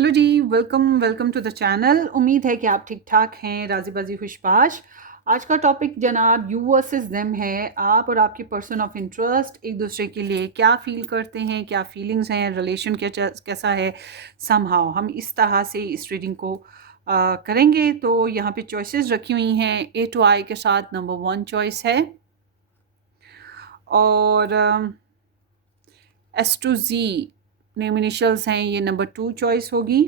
Hello जी, welcome welcome to the channel. उम्मीद है कि आप ठीक ठाक हैं, राजी बाजी खुशबाश। आज का टॉपिक जनाब यू वर्सेस देम है। आप और आपकी पर्सन ऑफ इंटरेस्ट एक दूसरे के लिए क्या फील करते हैं, क्या फीलिंग्स हैं, रिलेशन कैसा है। समहाउ हम इस तरह से इस रीडिंग को करेंगे। तो यहाँ पे चॉइसेस रखी हुई हैं। ए टू आई के साथ नंबर 1 चॉइस है और S to G name initials हैं, ये नंबर 2 चॉइस होगी।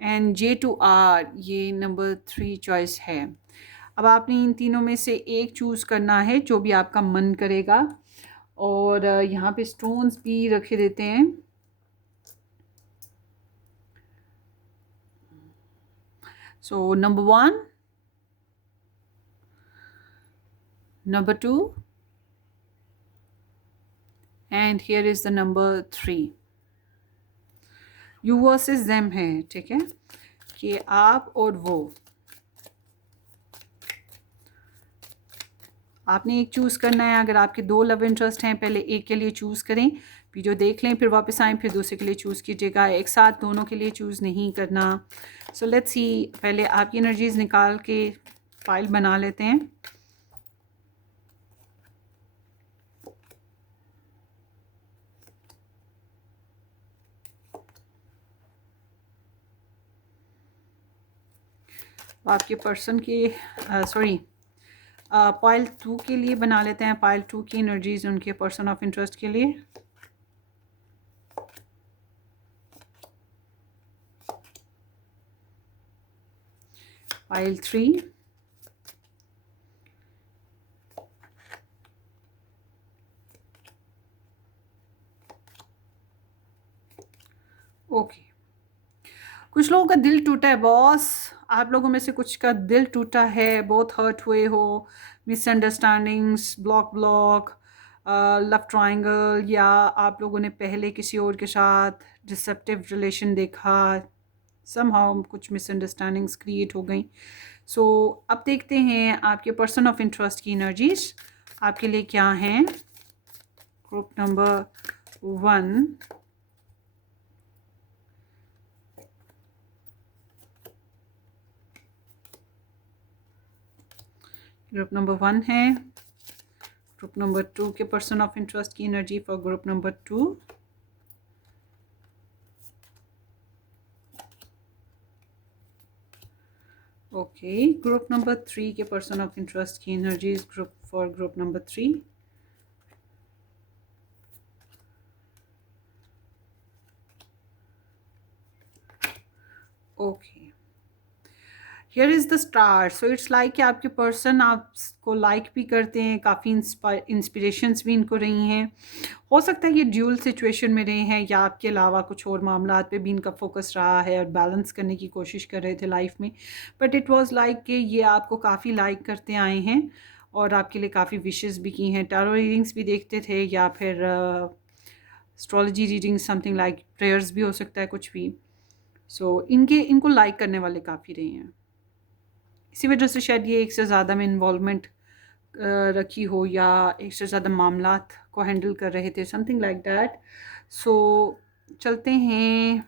एंड जे टू आर ये नंबर 3 चॉइस है। अब आपने इन तीनों में से एक चूज़ करना है जो भी आपका मन करेगा। और यहाँ पे स्टोन्स भी रखे देते हैं। So number 1, number 2 and here is the number 3। You versus them है, ठीक है, कि आप और वो। आपने एक चूज़ करना है। अगर आपके 2 लव इंटरेस्ट हैं, पहले एक के लिए चूज़ करें, वीडियो देख लें, फिर वापस आएँ, फिर दूसरे के लिए चूज़ कीजिएगा। एक साथ दोनों के लिए चूज़ नहीं करना। सो लेट्स सी, पहले आपकी एनर्जीज निकाल के फाइल बना लेते हैं। आपके पर्सन की सॉरी पाइल 2 के लिए बना लेते हैं। पाइल 2 की एनर्जीज उनके पर्सन ऑफ इंटरेस्ट के लिए। Pile 3, okay. कुछ लोगों का दिल टूटा है बॉस। आप लोगों में से कुछ का दिल टूटा है, बहुत हर्ट हुए हो। मिसअंडरस्टैंडिंग्स, ब्लॉक लव ट्रायंगल, या आप लोगों ने पहले किसी और के साथ डिसेप्टिव रिलेशन देखा। समहाउ कुछ मिसअंडरस्टैंडिंग्स क्रिएट हो गई। सो अब देखते हैं आपके पर्सन ऑफ इंटरेस्ट की एनर्जीज आपके लिए क्या हैं। ग्रुप नंबर 1, ग्रुप नंबर 1 है। ग्रुप नंबर 2 के पर्सन ऑफ इंटरेस्ट की energy for group number 2। Okay, group number 3 के पर्सन ऑफ इंटरेस्ट की energies group number 3। Okay, here is the star. So it's like कि आपके पर्सन आपको like भी करते हैं, काफ़ी इंस्पिरेशंस भी इनको रही हैं। हो सकता है ये ड्यूल सिचुएशन में रहे हैं, या आपके अलावा कुछ और मामला पे भी इनका फोकस रहा है और बैलेंस करने की कोशिश कर रहे थे लाइफ में। बट इट वाज लाइक कि ये आपको काफ़ी लाइक करते आए हैं और आपके लिए काफ़ी विशेस भी की हैं। टैरो रीडिंग्स भी देखते थे, या फिर astrology reading, something like prayers भी हो सकता है, कुछ भी। सो इनको लाइक करने वाले काफ़ी रहे हैं। इसी वजह से शायद ये एक से ज़्यादा में इन्वॉल्वमेंट रखी हो, या एक से ज़्यादा मामलात को हैंडल कर रहे थे, समथिंग लाइक दैट। सो चलते हैं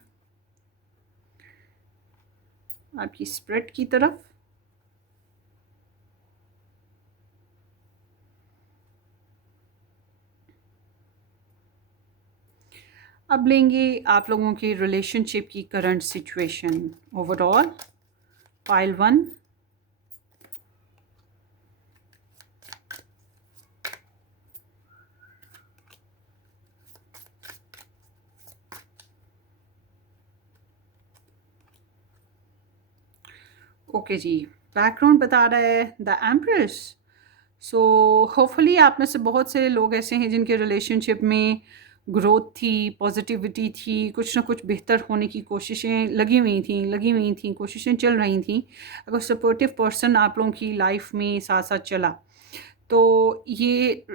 आपकी स्प्रेड की तरफ। अब लेंगे आप लोगों की रिलेशनशिप की current situation overall. Pile 1, okay जी। बैकग्राउंड बता रहा है द एम्प्रेस। सो होपफुली आप में से बहुत से लोग ऐसे हैं जिनके रिलेशनशिप में ग्रोथ थी, पॉजिटिविटी थी, कुछ ना कुछ बेहतर होने की कोशिशें लगी हुई थी, कोशिशें चल रही थी। अगर सपोर्टिव पर्सन आप लोगों की लाइफ में साथ साथ चला, तो ये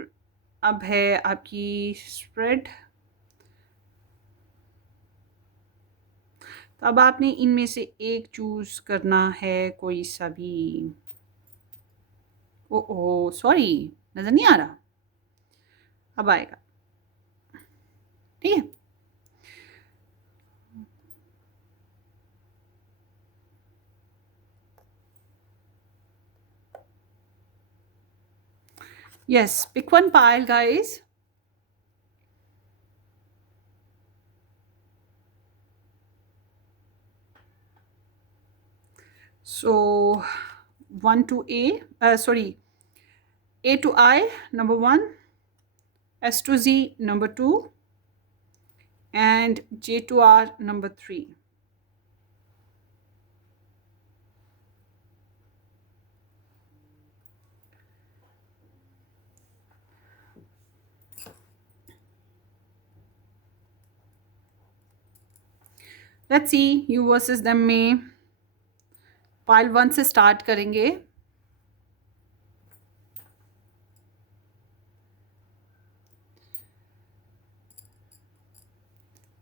अब है आपकी स्प्रेड। तो अब आपने इनमें से एक चूज़ करना है, कोई सा भी। ओ सॉरी, नज़र नहीं आ रहा, अब आएगा, ठीक है। Yes, pick one pile, guys. So 1 to A, sorry, A to I, number one, S to Z, number two, and J to R, number three. Let's see, you versus them में pile one से start करेंगे.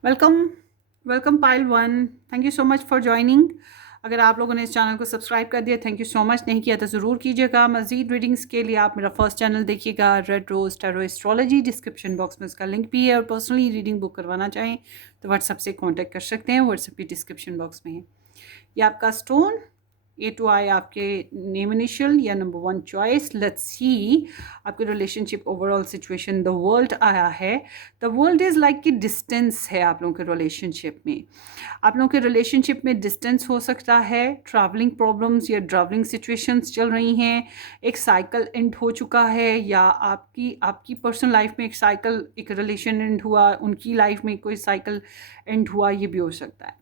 Welcome, welcome pile one. Thank you so much for joining. अगर आप लोगों ने इस channel को subscribe कर दिया, थैंक यू सो मच. नहीं किया तो ज़रूर कीजिएगा. मज़ीद रीडिंग्स के लिए आप मेरा फर्स्ट चैनल देखिएगा, red rose tarot astrology. Description box में उसका लिंक भी है. और पर्सनली रीडिंग बुक करवाना चाहें तो व्हाट्सएप से कॉन्टैक्ट कर सकते हैं. व्हाट्सएप की डिस्क्रिप्शन बॉक्स में है. ये आपका स्टोन ए टू आई आपके नेम इनिशियल या number one choice. Let's see आपके relationship overall situation. The world आया है. द वर्ल्ड इज़ लाइक कि डिस्टेंस है आप लोगों के रिलेशनशिप में. आप लोगों के रिलेशनशिप में डिस्टेंस हो सकता है. ट्रैवलिंग प्रॉब्लम्स या ट्रैवलिंग सिचुएशंस चल रही हैं. एक साइकिल एंड हो चुका है, या आपकी आपकी पर्सनल लाइफ में एक साइकिल, एक रिलेशन एंड हुआ, उनकी लाइफ में कोई साइकिल एंड हुआ, ये भी हो सकता है.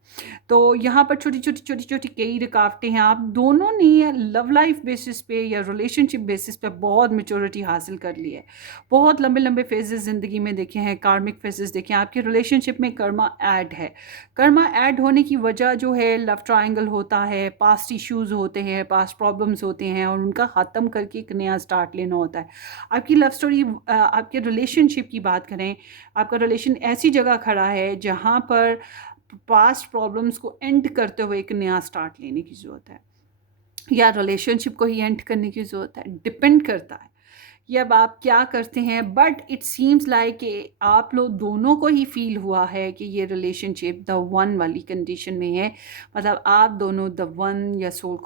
तो यहाँ पर छोटी छोटी छोटी छोटी कई रुकावटें हैं. आप दोनों ने लव लाइफ बेसिस पे या रिलेशनशिप बेसिस पे बहुत मेच्योरिटी हासिल कर ली है. बहुत लंबे लंबे फेजेस ज़िंदगी में देखे हैं, कार्मिक फेजेस देखे हैं. आपके रिलेशनशिप में कर्मा ऐड है. कर्मा ऐड होने की वजह जो है, लव ट्रायंगल होता है, पास्ट इश्यूज़ होते हैं, पास्ट प्रॉब्लम्स होते हैं, और उनका ख़त्म करके एक नया स्टार्ट लेना होता है. आपकी लव स्टोरी, आपके रिलेशनशिप की बात करें, आपका रिलेशन ऐसी जगह खड़ा है जहाँ पर पास्ट प्रॉब्लम्स को एंड करते हुए एक नया स्टार्ट लेने की ज़रूरत है, या रिलेशनशिप को ही एंड करने की ज़रूरत है. डिपेंड करता है ये अब आप क्या करते हैं. बट इट सीम्स लाइक आप लोग दोनों को ही फील हुआ है कि ये रिलेशनशिप द वन वाली कंडीशन में है. मतलब आप दोनों द वन या सोल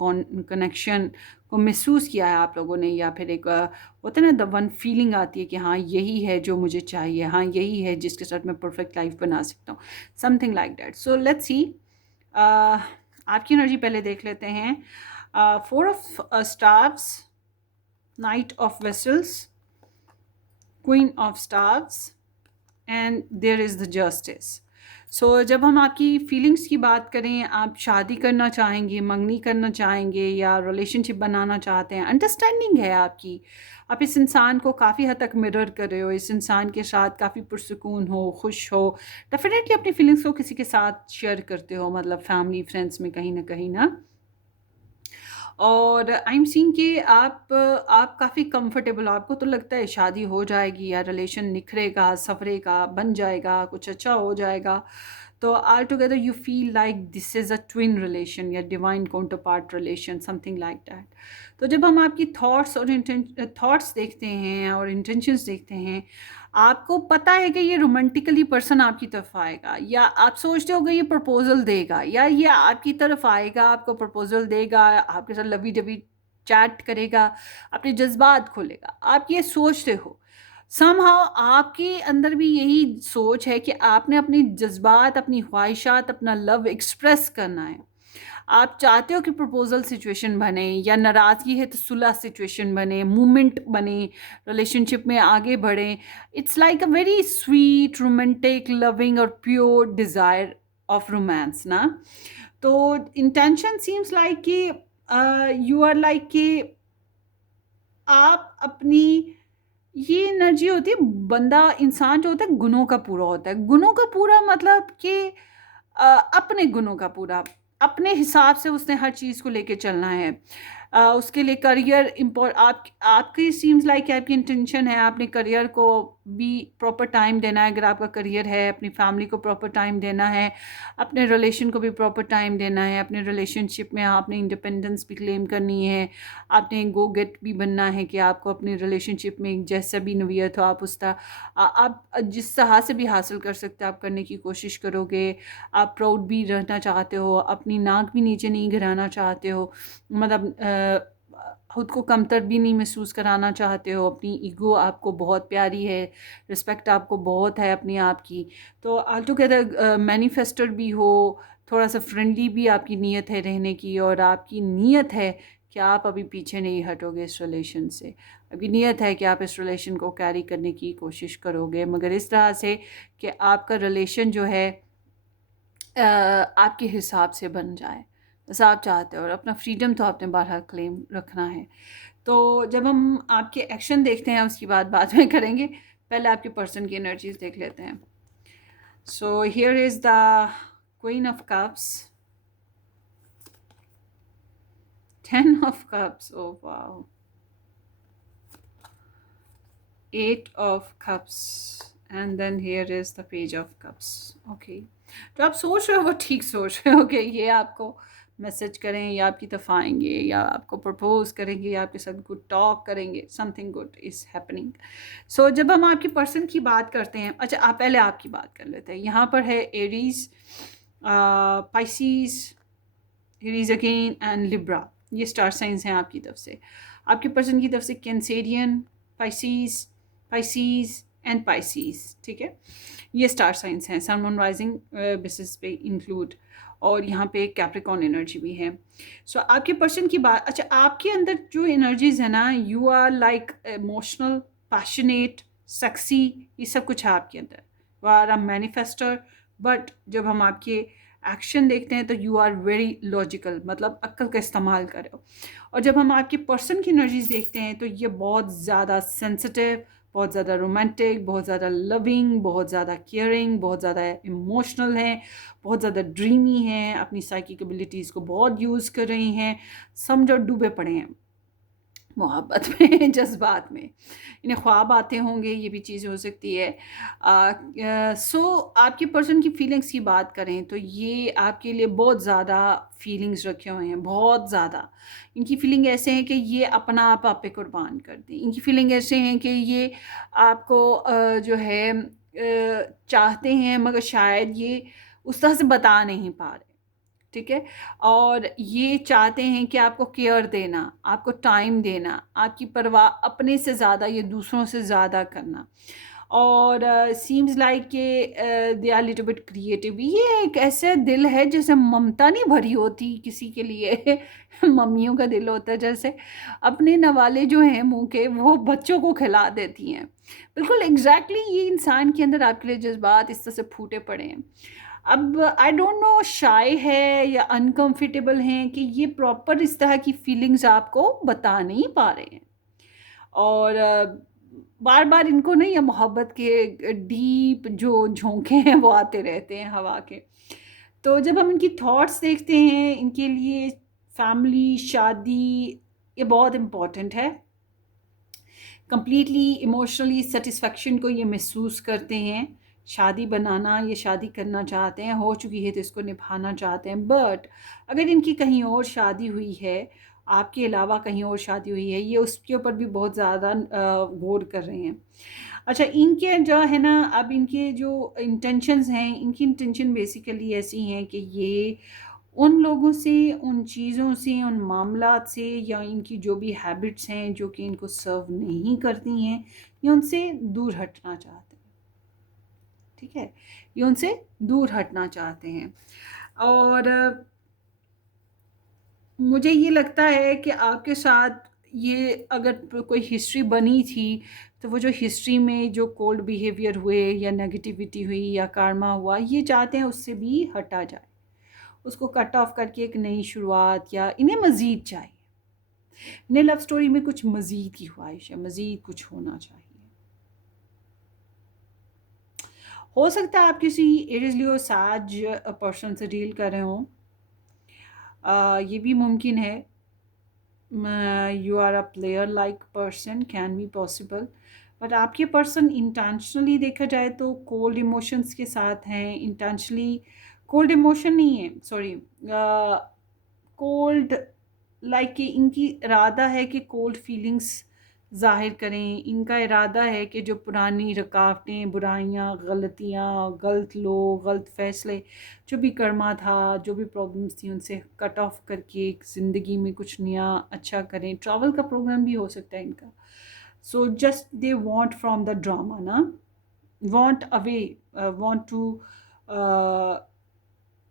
कनेक्शन को महसूस किया है आप लोगों ने, या फिर एक होता है ना, द वन फीलिंग आती है कि हाँ यही है जो मुझे चाहिए, हाँ यही है जिसके साथ मैं परफेक्ट लाइफ बना सकता हूँ. Something like that. So let's see, आपकी एनर्जी पहले देख लेते हैं. Four of stars, Knight of Vessels, Queen of Stars, and there is the Justice. सो जब हम आपकी फीलिंग्स की बात करें, आप शादी करना चाहेंगे, मंगनी करना चाहेंगे, या रिलेशनशिप बनाना चाहते हैं, अंडरस्टैंडिंग है आपकी. आप इस इंसान को काफ़ी हद तक मिरर कर रहे हो, इस इंसान के साथ काफ़ी पुरसुकून हो, खुश हो. डेफिनेटली अपनी फीलिंग्स को किसी के साथ शेयर करते हो, मतलब फैमिली फ्रेंड्स में कहीं ना. और आई एम सीइंग कि आप काफ़ी कंफर्टेबल हो. आपको तो लगता है शादी हो जाएगी, या रिलेशन निखरेगा, सवरेगा, बन जाएगा, कुछ अच्छा हो जाएगा. तो all together you feel like this is a twin relation या divine counterpart relation, something like that. तो जब हम आपकी थॉट्स और थॉट्स देखते हैं और इंटेंशंस देखते हैं, आपको पता है कि ये रोमांटिकली पर्सन आपकी तरफ आएगा, या आप सोचते हो कि ये प्रपोजल देगा, या ये आपकी तरफ आएगा, आपको प्रपोजल देगा, आपके साथ लवी डबी चैट करेगा, अपने जज्बात खोलेगा. आप ये सोचते हो. समहाउ आपके अंदर भी यही सोच है कि आपने अपनी जज्बात, अपनी ख्वाहिशात, अपना लव एक्सप्रेस करना है. आप चाहते हो कि प्रपोजल सिचुएशन बने, या नाराज़गी है तो सुलह सिचुएशन बने, मूवमेंट बने, रिलेशनशिप में आगे बढ़े. It's like a very sweet, romantic, loving और प्योर डिज़ायर ऑफ रोमांस ना. तो इंटेंशन सीम्स लाइक कि यू आर लाइक कि आप अपनी, ये एनर्जी होती है, बंदा इंसान जो होता है गुणों का पूरा होता है. गुणों का पूरा मतलब कि अपने गुणों का पूरा, अपने हिसाब से उसने हर चीज़ को लेके चलना है. उसके लिए करियर आप आपकी सीम्स लाइक आपकी इंटेंशन है आपने करियर को भी प्रॉपर टाइम देना है. अगर आपका करियर है, अपनी फैमिली को प्रॉपर टाइम देना है, अपने रिलेशन को भी प्रॉपर टाइम देना है. अपने रिलेशनशिप में आपने इंडिपेंडेंस भी क्लेम करनी है. आपने गो गेट भी बनना है कि आपको अपनी रिलेशनशिप में जैसा भी नवीयत हो, आप उसका आप जिस तरह से भी हासिल कर सकते हैं आप करने की कोशिश करोगे. आप प्राउड भी रहना चाहते हो, अपनी नाक भी नीचे नहीं गिराना चाहते हो. मतलब खुद को कमतर भी नहीं महसूस कराना चाहते हो, अपनी ईगो आपको बहुत प्यारी है, रिस्पेक्ट आपको बहुत है अपनी आप की, तो ऑल टुगेदर मैनिफेस्टर भी हो, थोड़ा सा फ्रेंडली भी आपकी नीयत है रहने की, और आपकी नीयत है कि आप अभी पीछे नहीं हटोगे इस रिलेशन से, अभी नीयत है कि आप इस रिलेशन को कैरी करने की कोशिश करोगे, मगर इस तरह से कि आपका रिलेशन जो है आपके हिसाब से बन जाए, जैसा आप चाहते हो, और अपना फ्रीडम तो आपने बाहर क्लेम रखना है। तो जब हम आपके एक्शन देखते हैं उसकी बात बाद में करेंगे, पहले आपके पर्सन की एनर्जीज देख लेते हैं। So here is the queen of cups, 10 of cups, oh wow, 8 of cups, and then here is the page of cups. Okay, तो आप सोच रहे हो वो ठीक सोच रहे हो कि ये आपको मैसेज करें या आपकी तरफ आएंगे या आपको प्रपोज करेंगे या आपके साथ गुड टॉक करेंगे, समथिंग गुड इज़ हैपनिंग। सो जब हम आपकी पर्सन की बात करते हैं, अच्छा आप पहले आपकी बात कर लेते हैं। यहाँ पर है Aries, Pisces, Aries again and Libra, ये स्टार साइंस हैं आपकी तरफ से। आपके पर्सन की तरफ से Cancerian, Pisces, Pisces and Pisces, ठीक है, ये स्टार साइंस हैं, सन मून राइजिंग बेसिस पे इंक्लूड, और यहाँ पे कैप्रिकॉर्न एनर्जी भी है। सो आपके पर्सन की बात, अच्छा आपके अंदर जो एनर्जीज है ना, you are like emotional, passionate, sexy, ये सब कुछ है आपके अंदर, you are a manifester, but जब हम आपके एक्शन देखते हैं तो यू आर वेरी लॉजिकल, मतलब अक्ल का इस्तेमाल कर रहे हो। और जब हम आपके पर्सन की एनर्जीज देखते हैं तो ये बहुत ज़्यादा सेंसिटिव, बहुत ज़्यादा रोमांटिक, बहुत ज़्यादा लविंग, बहुत ज़्यादा केयरिंग, बहुत ज़्यादा इमोशनल हैं, बहुत ज़्यादा ड्रीमी हैं, अपनी साइकिक एबिलिटीज़ को बहुत यूज़ कर रही हैं, समझो डूबे पड़े हैं मोहब्बत में, जज्बात में, इन्हें ख्वाब आते होंगे, ये भी चीज़ हो सकती है। सो आपके पर्सन की फीलिंग्स की बात करें तो ये आपके लिए बहुत ज़्यादा फीलिंग्स रखे हुए हैं, बहुत ज़्यादा। इनकी फीलिंग ऐसे हैं कि ये अपना आप पे कुर्बान कर दें, इनकी फीलिंग ऐसे हैं कि ये आपको जो है चाहते हैं, मगर शायद ये उस तरह से बता नहीं पा रहे, ठीक है, और ये चाहते हैं कि आपको केयर देना, आपको टाइम देना, आपकी परवाह अपने से ज़्यादा ये दूसरों से ज़्यादा करना, और सीम्स लाइक के they are little bit creative. ये एक ऐसा दिल है जैसे ममता नहीं भरी होती किसी के लिए मम्मियों का दिल होता है, जैसे अपने नवाले जो हैं मुंह के वो बच्चों को खिला देती हैं, बिल्कुल एग्जैक्टली ये इंसान के अंदर आपके लिए जज्बात इस तरह से फूटे पड़े हैं। अब आई डोंट नो शाय है या अनकंफर्टेबल हैं कि ये प्रॉपर इस तरह की फीलिंग्स आपको बता नहीं पा रहे हैं, और बार बार इनको नहीं, या मोहब्बत के डीप जो झोंके हैं वो आते रहते हैं हवा के। तो जब हम इनकी थॉट्स देखते हैं, इनके लिए फैमिली, शादी, ये बहुत इम्पॉर्टेंट है। कंप्लीटली इमोशनली सेटिस्फेक्शन को ये महसूस करते हैं, शादी बनाना, ये शादी करना चाहते हैं, हो चुकी है तो इसको निभाना चाहते हैं, बट अगर इनकी कहीं और शादी हुई है, आपके अलावा कहीं और शादी हुई है, ये उसके ऊपर भी बहुत ज़्यादा गौर कर रहे हैं। अच्छा इनके जो है ना, अब इनके जो इंटेंशंस हैं, इनकी इंटेंशन बेसिकली ऐसी हैं कि ये उन लोगों से, उन चीज़ों से, उन मामलात से, या इनकी जो भी हैबिट्स हैं जो कि इनको सर्व नहीं करती हैं, ये उनसे दूर हटना चाहते हैं, ठीक है, ये उनसे दूर हटना चाहते हैं। और मुझे ये लगता है कि आपके साथ ये अगर कोई हिस्ट्री बनी थी, तो वो जो हिस्ट्री में जो कोल्ड बिहेवियर हुए या नेगेटिविटी हुई या कार्मा हुआ, ये चाहते हैं उससे भी हटा जाए, उसको कट ऑफ करके एक नई शुरुआत, या इन्हें मज़ीद चाहिए, इन्हें लव स्टोरी में कुछ मज़ीद की ख्वाहिश है, मज़ीद कुछ होना चाहिए। हो सकता है आप किसी एरिस लियो साज पर्सन से डील कर रहे हों, ये भी मुमकिन है। You are a player like person, can be possible, but आपके पर्सन इंटेंशनली देखा जाए तो कोल्ड इमोशंस के साथ हैं, इंटेंशनली कोल्ड इमोशन नहीं है, सॉरी, कोल्ड लाइक कि इनकी इरादा है कि कोल्ड फीलिंग्स ज़ाहिर करें। इनका इरादा है कि जो पुरानी रुकावटें, बुराइयाँ, गलतियाँ, गलत लोग, गलत फ़ैसले, जो भी कर्मा था, जो भी प्रॉब्लम्स थी, उनसे कट ऑफ करके एक ज़िंदगी में कुछ नया अच्छा करें। ट्रैवल का प्रोग्राम भी हो सकता है इनका। So just they want from the drama ना, want away, want to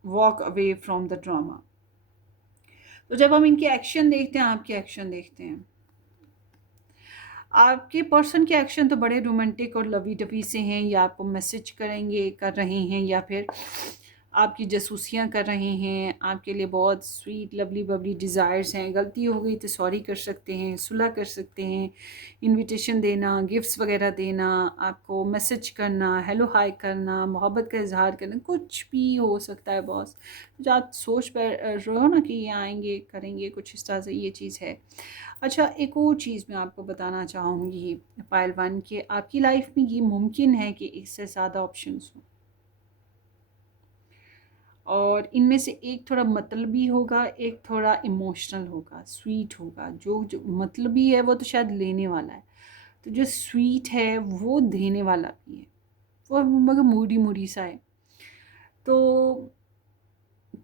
walk away from the drama. तो जब हम इनके एक्शन देखते हैं, आपके एक्शन देखते हैं, आपके पर्सन के एक्शन तो बड़े रोमांटिक और लवी डवी से हैं, या आपको मैसेज करेंगे, कर रहे हैं, या फिर आपकी जासूसियाँ कर रहे हैं, आपके लिए बहुत स्वीट लवली बबली डिज़ायर्स हैं। गलती हो गई तो सॉरी कर सकते हैं, सुलह कर सकते हैं, इनविटेशन देना, गिफ्ट्स वगैरह देना, आपको मैसेज करना, हेलो हाय करना, मोहब्बत का इजहार करना, कुछ भी हो सकता है बॉस। जो आप सोच पर रहे हो ना कि ये आएंगे करेंगे कुछ इस तरह से, ये चीज़ है। अच्छा, एक और चीज़ मैं आपको बताना चाहूँगी पायल वन, कि आपकी लाइफ में ये मुमकिन है कि इससे ज़्यादा ऑप्शंस हों, और इनमें से एक थोड़ा मतलबी होगा, एक थोड़ा इमोशनल होगा, स्वीट होगा। जो मतलबी है वो तो शायद लेने वाला है, तो जो स्वीट है वो देने वाला भी है। वो मगर मूडी मूडी सा है। तो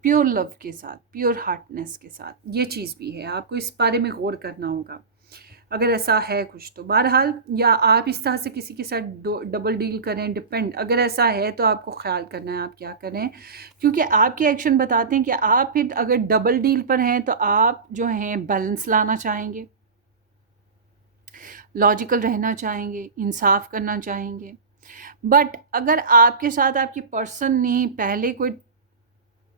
प्योर लव के साथ, प्योर हार्टनेस के साथ ये चीज़ भी है। आपको इस बारे में गौर करना होगा अगर ऐसा है कुछ तो। बहरहाल, या आप इस तरह से किसी के साथ डबल डील करें, डिपेंड। अगर ऐसा है तो आपको ख्याल करना है आप क्या करें, क्योंकि आपके एक्शन बताते हैं कि आप फिर अगर डबल डील पर हैं तो आप जो हैं बैलेंस लाना चाहेंगे, लॉजिकल रहना चाहेंगे, इंसाफ करना चाहेंगे। बट अगर आपके साथ आपकी पर्सन ने पहले कोई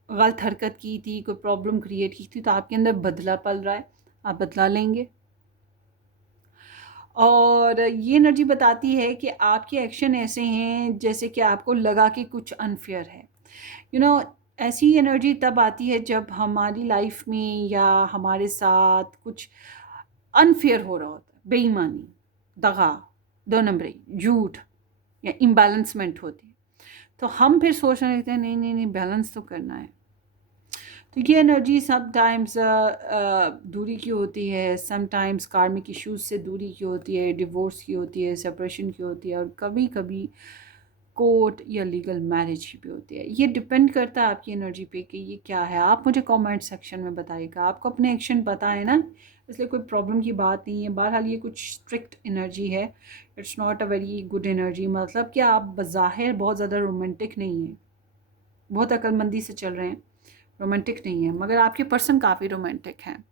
गलत हरकत की थी, कोई प्रॉब्लम क्रिएट की थी, तो आपके अंदर बदला पल रहा है, आप बदला लेंगे। और ये एनर्जी बताती है कि आपके एक्शन ऐसे हैं जैसे कि आपको लगा कि कुछ अनफेयर है। यू नो, ऐसी एनर्जी तब आती है जब हमारी लाइफ में या हमारे साथ कुछ अनफेयर हो रहा होता है, बेईमानी, दगा, दो नंबरी, झूठ, या इम्बैलेंसमेंट होती है। तो हम फिर सोचने लगते हैं नहीं नहीं नहीं, बैलेंस तो करना है। तो ये एनर्जी समटाइम्स दूरी की होती है, समटाइम्स कार्मिक इश्यूज से दूरी की होती है, डिवोर्स की होती है, सेपरेशन की होती है, और कभी कभी कोर्ट या लीगल मैरिज की भी होती है। ये डिपेंड करता है आपकी एनर्जी पे कि ये क्या है। आप मुझे कमेंट सेक्शन में बताइएगा, आपको अपने एक्शन पता है ना, इसलिए कोई प्रॉब्लम की बात नहीं है। बहरहाल ये कुछ स्ट्रिक्ट एनर्जी है, it's not a very good energy. मतलब कि आप बज़ाहिर बहुत ज़्यादा रोमांटिक नहीं हैं, बहुत अक्लमंदी से चल रहे हैं, रोमांटिक नहीं है, मगर आपके पर्सन काफ़ी रोमांटिक हैं।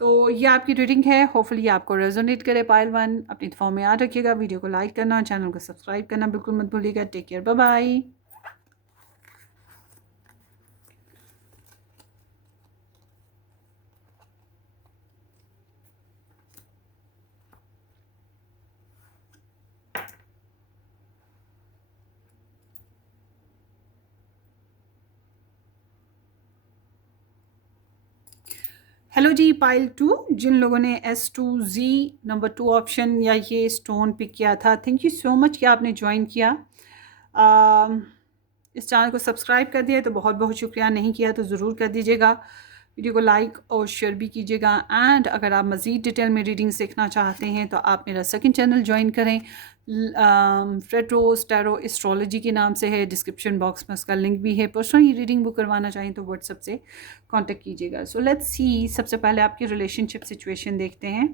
तो ये आपकी रीडिंग है, होपफुली आपको रेजोनेट करे। पायल वन, अपनी फॉर्म में याद रखिएगा, वीडियो को लाइक करना, चैनल को सब्सक्राइब करना बिल्कुल मत भूलिएगा। Take care, bye bye. Hello जी, पाइल टू, जिन लोगों ने S2Z नंबर 2 ऑप्शन या ये स्टोन पिक किया था, थैंक यू सो मच कि आपने ज्वाइन किया। इस चैनल को सब्सक्राइब कर दिया तो बहुत बहुत शुक्रिया, नहीं किया तो ज़रूर कर दीजिएगा। वीडियो को लाइक और शेयर भी कीजिएगा। एंड अगर आप मज़ीद डिटेल में रीडिंग सीखना चाहते हैं तो आप मेरा सेकंड चैनल ज्वाइन करें, फ्रेड रोज़ टैरो एस्ट्रोलॉजी के नाम से है। डिस्क्रिप्शन बॉक्स में उसका लिंक भी है। पर्सनली रीडिंग बुक करवाना चाहें तो व्हाट्सएप से कांटेक्ट कीजिएगा। सो लेट्स सी, सबसे पहले आपकी रिलेशनशिप सिचुएशन देखते हैं।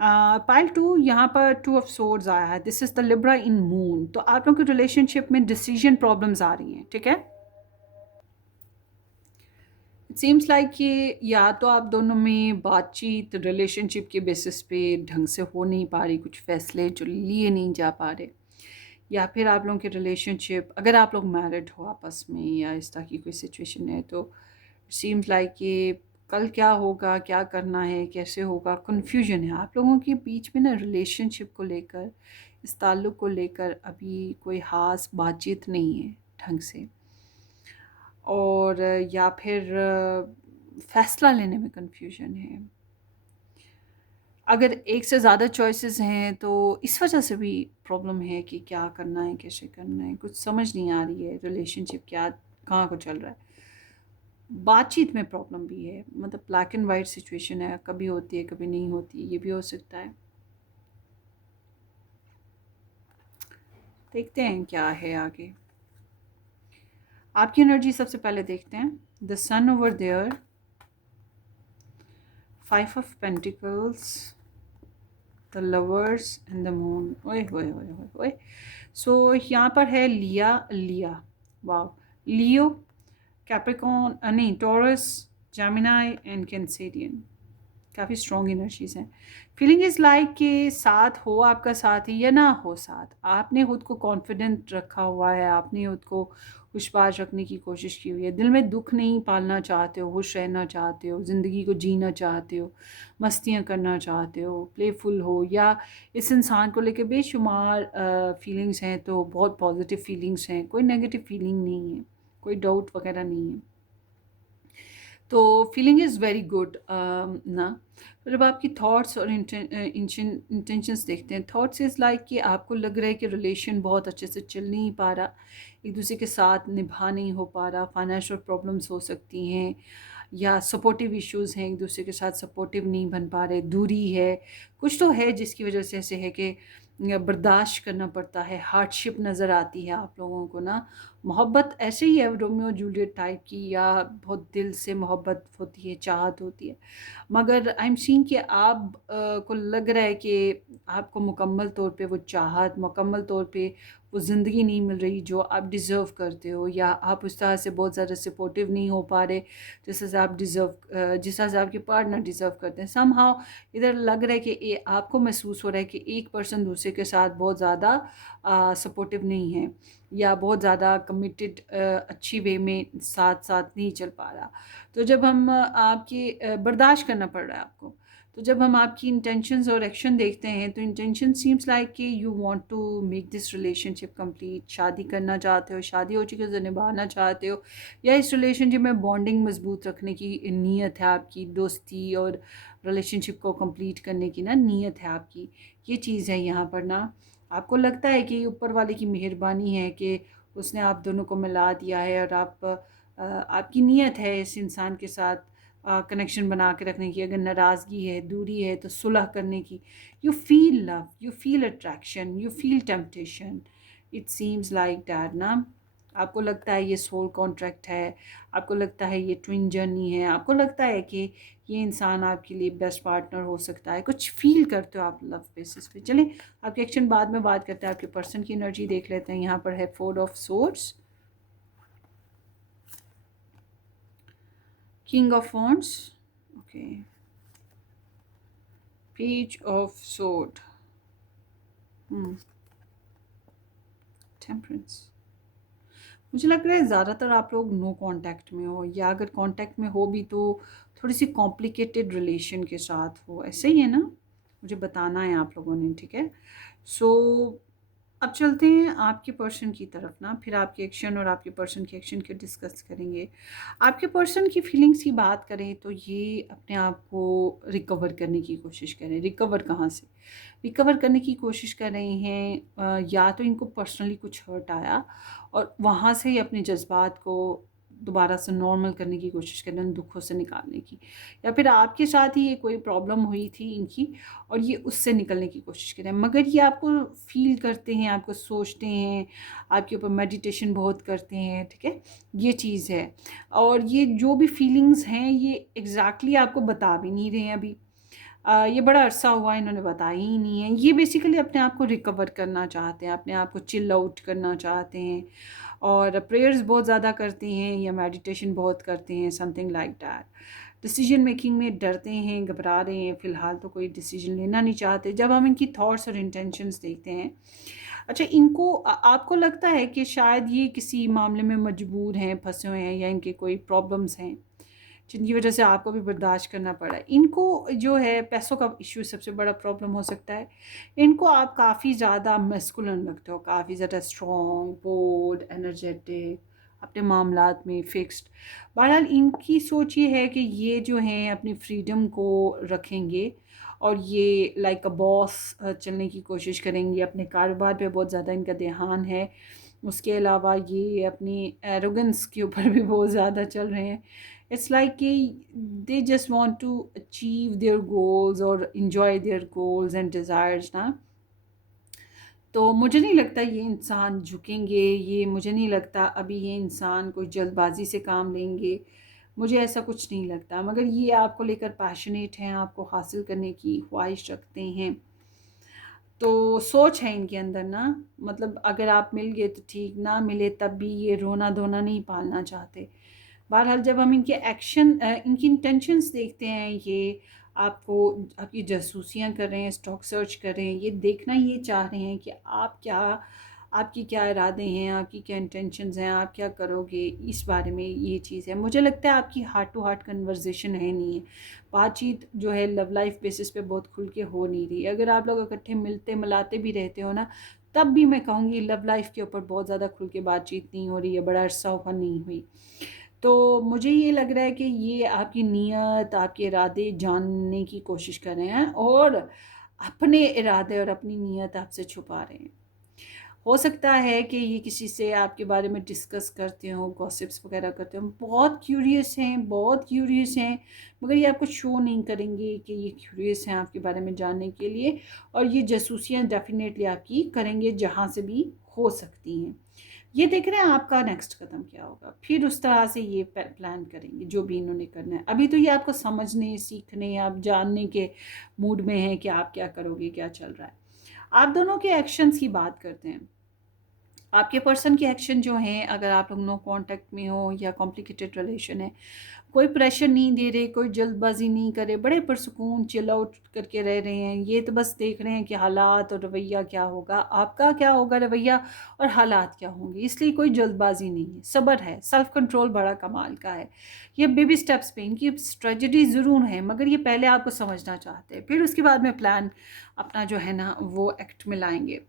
पाइल टू, यहाँ पर 2 ऑफ सोर्ड्स आया है, this is the Libra in moon. तो आप लोगों की रिलेशनशिप में डिसीजन प्रॉब्लम्स आ रही हैं, ठीक है। इट सीम्स लाइक कि या तो आप दोनों में बातचीत रिलेशनशिप के बेसिस पे ढंग से हो नहीं पा रही, कुछ फैसले जो लिए नहीं जा पा रहे, या फिर आप लोगों की रिलेशनशिप, अगर आप लोग मैरिड हो आपस में या इस तरह की कोई सिचुएशन है, तो इट सीम्स लाइक कि कल क्या होगा, क्या करना है, कैसे होगा, कन्फ्यूजन है आप लोगों के बीच में ना। रिलेशनशिप को लेकर, इस ताल्लुक़ को लेकर अभी कोई ख़ास बातचीत नहीं है ढंग से, और या फिर फ़ैसला लेने में कन्फ्यूजन है। अगर एक से ज़्यादा चॉइसेस हैं तो इस वजह से भी प्रॉब्लम है कि क्या करना है, कैसे करना है, कुछ समझ नहीं आ रही है। रिलेशनशिप क्या कहाँ को चल रहा है। बातचीत में प्रॉब्लम भी है, मतलब ब्लैक एंड वाइट सिचुएशन है, कभी होती है कभी नहीं होती है, ये भी हो सकता है। देखते हैं क्या है आगे। आपकी एनर्जी सबसे पहले देखते हैं। The sun over there, 5 of pentacles, the lovers and the moon. ओए ओए ओए ओए ओए। सो यहाँ पर है लिया, लिया, वाह, लियो, कैप्रिकॉन, नहीं, टॉरस, जेमिनाई एंड कैंसेरियन। काफ़ी स्ट्रॉन्ग एनर्जीज हैं। फीलिंग इज़ लाइक कि साथ हो आपका साथ ही या ना हो साथ, आपने खुद को कॉन्फिडेंट रखा हुआ है, आपने खुद को खुशबाश रखने की कोशिश की हुई है, दिल में दुख नहीं पालना चाहते हो, खुश रहना चाहते हो, ज़िंदगी को जीना चाहते हो, मस्तियाँ करना चाहते हो, प्लेफुल हो, या इस इंसान को लेकर बेशुमार फीलिंग्स हैं, तो बहुत पॉजिटिव फीलिंग्स हैं, कोई नेगेटिव फीलिंग नहीं है, कोई डाउट वगैरह नहीं है। तो फीलिंग इज़ वेरी गुड ना। तो जब आपकी थॉट्स और इंटेंशंस देखते हैं, थॉट्स इज़ लाइक कि आपको लग रहा है कि रिलेशन बहुत अच्छे से चल नहीं पा रहा, एक दूसरे के साथ निभा नहीं हो पा रहा, फाइनेंशियल प्रॉब्लम्स हो सकती हैं, या सपोर्टिव इश्यूज़ हैं, एक दूसरे के साथ सपोर्टिव नहीं बन पा रहे, दूरी है, कुछ तो है जिसकी वजह से ऐसे है कि बर्दाश्त करना पड़ता है, हार्डशिप नज़र आती है आप लोगों को ना। मोहब्बत ऐसे ही है, रोमियो जूलियट टाइप की, या बहुत दिल से मोहब्बत होती है, चाहत होती है, मगर आई एम सीइंग कि आप को लग रहा है कि आपको मुकम्मल तौर पे वो चाहत, मुकम्मल तौर पे वो ज़िंदगी नहीं मिल रही जो आप डिज़र्व करते हो, या आप उस तरह से बहुत ज़्यादा सपोर्टिव नहीं हो पा रहे जिस तरह से आप जिस तरह से आपके पार्टनर डिज़र्व करते हैं। समहाउ इधर लग रहा है कि आपको महसूस हो रहा है कि एक पर्सन दूसरे के साथ बहुत ज़्यादा सपोर्टिव नहीं है, या बहुत ज़्यादा कमिटेड अच्छी वे में साथ साथ नहीं चल पा रहा। तो जब हम आपकी बर्दाश्त करना पड़ रहा है आपको, तो जब हम आपकी इंटेंशंस और एक्शन देखते हैं, तो इंटेंशन सीम्स लाइक कि you want to make this relationship complete, शादी करना चाहते हो, शादी हो चुकी है तो निभाना चाहते हो, या इस रिलेशनशिप में बॉन्डिंग मजबूत रखने की नीयत है आपकी, दोस्ती और रिलेशनशिप को कंप्लीट करने की ना नीयत है आपकी। ये चीज़ है यहाँ पर ना। आपको लगता है कि ऊपर वाले की मेहरबानी है कि उसने आप दोनों को मिला दिया है, और आपकी नीयत है इस इंसान के साथ कनेक्शन बना के रखने की। अगर नाराज़गी है, दूरी है, तो सुलह करने की। You feel love, you feel attraction, you feel temptation, it seems like that ना। आपको लगता है ये सोल कॉन्ट्रैक्ट है, आपको लगता है ये ट्विन जर्नी है, आपको लगता है कि ये इंसान आपके लिए बेस्ट पार्टनर हो सकता है, कुछ फील करते हो आप लव बेसिस पे। चलिए आपके एक्शन बाद में बात करते हैं, आपके पर्सन की एनर्जी देख लेते हैं। यहाँ पर है 4 of swords, king of wands, okay, page of sword, temperance. मुझे लग रहा है ज़्यादातर आप लोग नो कांटेक्ट में हो, या अगर कांटेक्ट में हो भी तो थोड़ी सी कॉम्प्लिकेटेड रिलेशन के साथ हो, ऐसे ही है ना, मुझे बताना है आप लोगों ने, ठीक है। सो अब चलते हैं आपके पर्सन की तरफ ना, फिर आपके एक्शन और आपके पर्सन के एक्शन के डिस्कस करेंगे। आपके पर्सन की फीलिंग्स की बात करें तो ये अपने आप को रिकवर करने की कोशिश करें। रिकवर कहाँ से? रिकवर करने की कोशिश कर रहे हैं, या तो इनको पर्सनली कुछ हर्ट आया और वहाँ से ही अपने जज्बात को दोबारा से नॉर्मल करने की कोशिश कर रहे हैं, उन दुखों से निकालने की, या फिर आपके साथ ही ये कोई प्रॉब्लम हुई थी इनकी और ये उससे निकलने की कोशिश कर रहे हैं, मगर ये आपको फील करते हैं, आपको सोचते हैं, आपके ऊपर मेडिटेशन बहुत करते हैं, ठीक है, ये चीज़ है। और ये जो भी फीलिंग्स हैं ये एग्जैक्टली आपको बता भी नहीं रहे हैं अभी। ये बड़ा अरसा हुआ इन्होंने बताया ही नहीं है। ये बेसिकली अपने आप को रिकवर करना चाहते हैं, अपने आप को चिल आउट करना चाहते हैं, और प्रेयर्स बहुत ज़्यादा करते हैं या मेडिटेशन बहुत करते हैं, something like that. Decision making में डरते हैं, घबरा रहे हैं, फ़िलहाल तो कोई डिसीजन लेना नहीं चाहते। जब हम इनकी थॉट्स और इंटेंशंस देखते हैं, अच्छा, इनको आपको लगता है कि शायद ये किसी मामले में मजबूर हैं, फंसे हुए हैं, या इनके कोई प्रॉब्लम्स हैं जिनकी वजह से आपको भी बर्दाश्त करना पड़ा है। इनको जो है पैसों का इश्यू सबसे बड़ा प्रॉब्लम हो सकता है। इनको आप काफ़ी ज़्यादा मैस्कुलिन लगते हो, काफ़ी ज़्यादा स्ट्रॉन्ग, बोल्ड, एनर्जेटिक, अपने मामलात में फिक्स्ड। बहरहाल इनकी सोच ये है कि ये जो हैं अपनी फ्रीडम को रखेंगे, और ये लाइक अ बॉस चलने की कोशिश करेंगे। अपने कारोबार पे बहुत ज़्यादा इनका ध्यान है। उसके अलावा ये अपनी एरोगेंस के ऊपर भी बहुत ज़्यादा चल रहे हैं। इट्स लाइक कि they just want to achieve their goals और enjoy their goals and desires ना। तो मुझे नहीं लगता ये इंसान झुकेंगे, ये मुझे नहीं लगता अभी ये इंसान कोई जल्दबाजी से काम लेंगे, मुझे ऐसा कुछ नहीं लगता। मगर ये आपको लेकर पैशनेट हैं, आपको हासिल करने की ख्वाहिश रखते हैं, तो सोच है इनके अंदर ना, मतलब अगर आप मिल गए तो ठीक, ना मिले तब भी ये रोना धोना नहीं पालना चाहते। बहरहाल जब हम इनके एक्शन इनकी इंटेंशंस देखते हैं, ये आपको आपकी जासूसियाँ कर रहे हैं, स्टॉक सर्च कर रहे हैं, ये देखना ये चाह रहे हैं कि आप क्या, आपकी क्या इरादे हैं, आपकी क्या इंटेंशंस हैं, आप क्या करोगे, इस बारे में ये चीज़ है। मुझे लगता है आपकी हार्ट टू हार्ट कन्वर्सेशन है नहीं है, बातचीत जो है लव लाइफ बेसिस पे बहुत खुल के हो नहीं रही। अगर आप लोग इकट्ठे मिलते मिलाते भी रहते हो ना, तब भी मैं कहूँगी लव लाइफ के ऊपर बहुत ज़्यादा खुल के बातचीत नहीं हो रही है, बड़ा अरसा हुआ नहीं हुई। तो मुझे ये लग रहा है कि ये आपकी नीयत, आपके इरादे जानने की कोशिश कर रहे हैं और अपने इरादे और अपनी नीयत आपसे छुपा रहे हैं। हो सकता है कि ये किसी से आपके बारे में डिस्कस करते हो, गॉसिप्स वगैरह करते हो, बहुत क्यूरियस हैं, बहुत क्यूरियस हैं, मगर ये आपको शो नहीं करेंगे कि ये क्यूरियस हैं आपके बारे में जानने के लिए। और ये जासूसियाँ डेफिनेटली आपकी करेंगे जहाँ से भी हो सकती हैं। ये देख रहे हैं आपका नेक्स्ट कदम क्या होगा, फिर उस तरह से ये प्लान करेंगे जो भी इन्होंने करना है। अभी तो ये आपको समझने, सीखने, आप जानने के मूड में हैं कि आप क्या करोगे, क्या चल रहा है। आप दोनों के एक्शंस की बात करते हैं। आपके पर्सन के एक्शन जो हैं, अगर आप लोग नो कांटेक्ट में हो या कॉम्प्लिकेटेड रिलेशन है, कोई प्रेशर नहीं दे रहे, कोई जल्दबाजी नहीं करे, बड़े पुरसुकून चिल आउट करके रह रहे हैं। ये तो बस देख रहे हैं कि हालात और रवैया क्या होगा, आपका क्या होगा रवैया और हालात क्या होंगे, इसलिए कोई जल्दबाजी नहीं है, सब्र है, सेल्फ कंट्रोल बड़ा कमाल का है। ये बेबी स्टेप्स पे इनकी स्ट्रेटजी ज़रूर है, मगर ये पहले आपको समझना चाहते हैं, फिर उसके बाद में प्लान अपना जो है ना वो एक्ट में लाएंगे।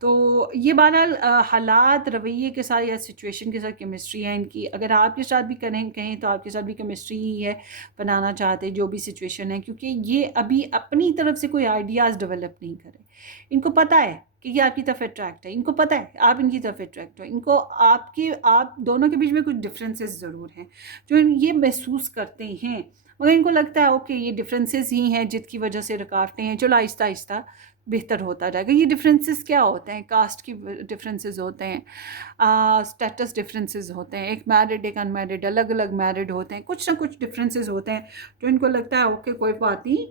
तो ये बहरहाल हालात, रवैये के साथ या सिचुएशन के साथ केमिस्ट्री है इनकी। अगर आपके साथ भी कहें तो आपके साथ भी केमिस्ट्री ही है, बनाना चाहते जो भी सिचुएशन है, क्योंकि ये अभी अपनी तरफ से कोई आइडियाज़ डेवलप नहीं करे। इनको पता है कि ये आपकी तरफ अट्रैक्ट है, इनको पता है आप इनकी तरफ अट्रैक्ट हो, इनको आप दोनों के बीच में कुछ डिफरेंसेस ज़रूर हैं जो ये महसूस करते हैं, मगर इनको लगता है ओके ये डिफरेंसेस ही हैं जिसकी वजह से रुकावटें हैं, चलो आहिस्ता आहिस्ता बेहतर होता जाएगा। ये डिफरेंसेस क्या होते हैं, कास्ट की डिफरेंसेस होते हैं, स्टेटस डिफरेंसेस होते हैं, एक मैरिड एक अनमैरिड, अलग अलग मैरिड होते हैं, कुछ ना कुछ डिफरेंसेस होते हैं जो इनको लगता है ओके कोई बात नहीं,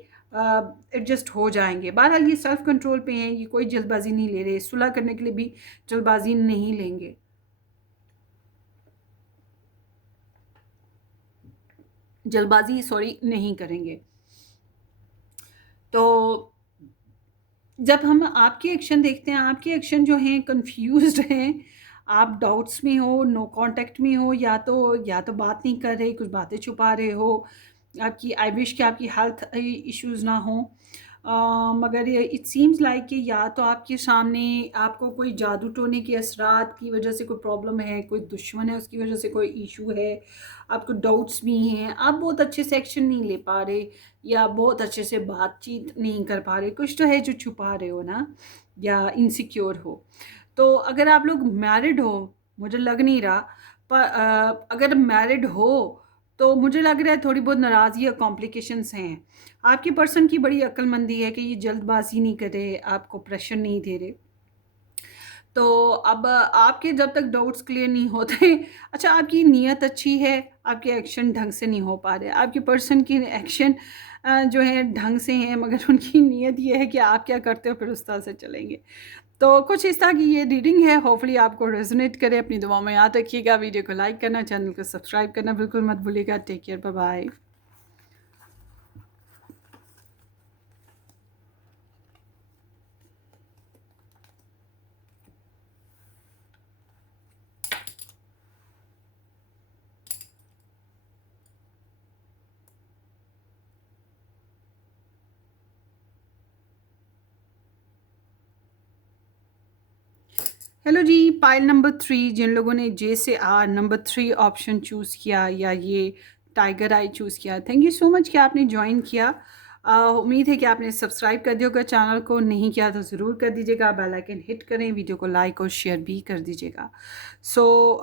एडजस्ट हो जाएंगे। बहरहाल ये सेल्फ कंट्रोल पे हैं, ये कोई जल्दबाजी नहीं ले रहे, सुलह करने के लिए भी जल्दबाजी नहीं लेंगे, जल्दबाजी सॉरी नहीं करेंगे। तो जब हम आपके एक्शन देखते हैं, आपके एक्शन जो हैं कंफ्यूज्ड हैं, आप डाउट्स में हो, नो कांटेक्ट में हो, या तो बात नहीं कर रहे, कुछ बातें छुपा रहे हो, आपकी आई विश कि आपकी हेल्थ इश्यूज ना हो, मगर ये इट सीम्स लाइक कि या तो आपके सामने आपको कोई जादू टोने के असरात की वजह से कोई प्रॉब्लम है, कोई दुश्मन है उसकी वजह से कोई इशू है, आपको डाउट्स भी हैं, आप बहुत अच्छे से एक्शन नहीं ले पा रहे या बहुत अच्छे से बातचीत नहीं कर पा रहे, कुछ तो है जो छुपा रहे हो ना, या इनसिक्योर हो। तो अगर आप लोग मैरिड हो, मुझे लग नहीं रहा, पर अगर मैरिड हो तो मुझे लग रहा है थोड़ी बहुत नाराज़गी या कॉम्प्लिकेशंस हैं। आपकी पर्सन की बड़ी अक्लमंदी है कि ये जल्दबाजी नहीं कर रहे, आपको प्रेशर नहीं दे रहे। तो अब आपके जब तक डाउट्स क्लियर नहीं होते अच्छा आपकी नीयत अच्छी है, आपके एक्शन ढंग से नहीं हो पा रहे, आपके पर्सन की एक्शन जो है ढंग से हैं, मगर उनकी नीयत ये है कि आप क्या करते हो फिर उस तरह से चलेंगे। तो कुछ इस तरह की ये रीडिंग है, होपफुली आपको रेजोनेट करे। अपनी दुआओं में याद रखिएगा, वीडियो को लाइक करना, चैनल को सब्सक्राइब करना बिल्कुल मत भूलिएगा। Take care, bye bye. Hello जी, पाइल नंबर 3, जिन लोगों ने जे से आर नंबर 3 ऑप्शन चूज़ किया या ये टाइगर आई चूज़ किया, थैंक यू सो मच कि आपने ज्वाइन किया। उम्मीद है कि आपने सब्सक्राइब कर दिया होगा चैनल को, नहीं किया तो ज़रूर कर दीजिएगा, बेल आइकन हिट करें, वीडियो को लाइक और शेयर भी कर दीजिएगा।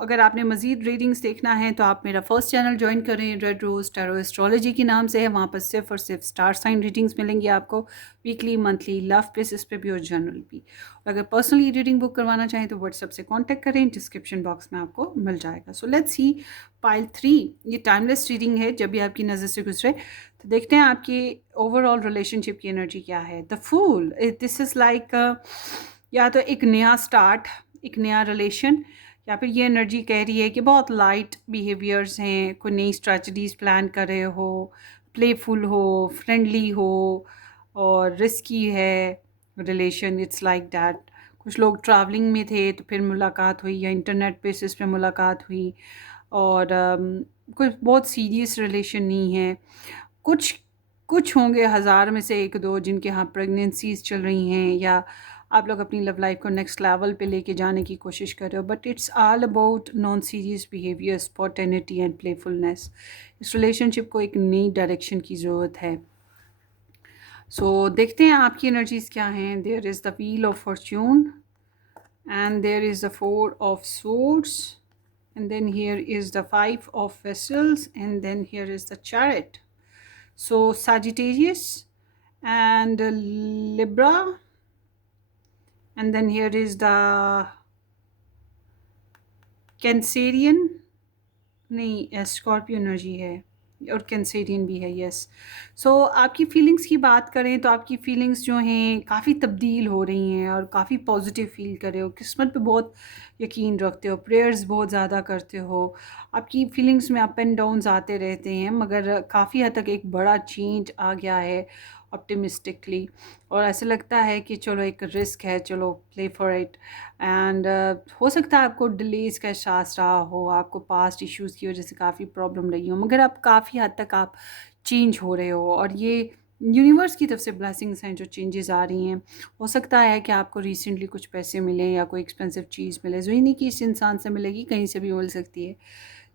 अगर आपने मज़ीद रीडिंग्स देखना है तो आप मेरा फर्स्ट चैनल ज्वाइन करें, रेड रोज़ टैरो एस्ट्रोलॉजी के नाम से है। वहाँ पर सिर्फ और सिर्फ स्टार साइन रीडिंग्स मिलेंगी आपको, वीकली, मंथली, लव बेसिस पे भी और जनरल भी। और अगर पर्सनली रीडिंग बुक करवाना चाहें तो व्हाट्सएप से कॉन्टैक्ट करें, डिस्क्रिप्शन बॉक्स में आपको मिल जाएगा। So let's see pile 3। ये टाइमलेस रीडिंग है, जब भी आपकी नज़र से गुजरे। तो देखते हैं आपकी ओवरऑल रिलेशनशिप की एनर्जी क्या है। The fool, this is like या तो एक नया स्टार्ट, एक नया रिलेशन, या फिर ये एनर्जी कह रही है कि बहुत लाइट बिहेवियर्स हैं, कोई नई स्ट्रैटेजीज प्लान कर रहे हो, प्लेफुल हो, फ्रेंडली हो, और रिस्की है रिलेशन, इट्स लाइक दैट। कुछ लोग ट्रैवलिंग में थे तो फिर मुलाकात हुई, या इंटरनेट बेसिस पे मुलाकात हुई, और कोई बहुत सीरियस रिलेशन नहीं है। कुछ कुछ होंगे हज़ार में से एक दो जिनके यहाँ प्रेगनेंसीज चल रही हैं, या आप लोग अपनी लव लाइफ को नेक्स्ट लेवल पे लेके जाने की कोशिश कर रहे हो, but it's all about non serious behaviour, spontaneity and playfulness. इस रिलेशनशिप को एक नई डायरेक्शन की ज़रूरत है। देखते हैं आपकी एनर्जीज क्या हैं। There is the wheel of fortune, and there is the four of swords, and then here is the five of vessels, and then here is the chariot. So Sagittarius and Libra, and then here is the Cancerian, नहीं Scorpio energy है, और Cancerian भी है, yes. आपकी feelings की बात करें तो आपकी फीलिंग्स जो हैं काफ़ी तब्दील हो रही हैं, और काफ़ी पॉजिटिव फील कर रहे हो, किस्मत पे बहुत यकीन रखते हो, प्रेयर्स बहुत ज़्यादा करते हो। आपकी फीलिंग्स में अप एंड डाउन्स आते रहते हैं, मगर काफ़ी हद तक एक बड़ा चेंज आ गया है ऑप्टिमिस्टिकली, और ऐसा लगता है कि चलो एक रिस्क है, चलो प्ले फॉर इट। एंड हो सकता है आपको डिलेज का एहसास रहा हो, आपको पास्ट इश्यूज़ की वजह से काफ़ी प्रॉब्लम रही हो, मगर अब काफ़ी हद तक आप चेंज हो रहे हो, और ये यूनिवर्स की तरफ से ब्लेसिंग्स हैं जो चेंजेस आ रही हैं। हो सकता है कि आपको रिसेंटली कुछ पैसे मिलें, या कोई एक्सपेंसिव चीज़ मिले, जो ही नहीं कि इस इंसान से मिलेगी, कहीं से भी मिल सकती है।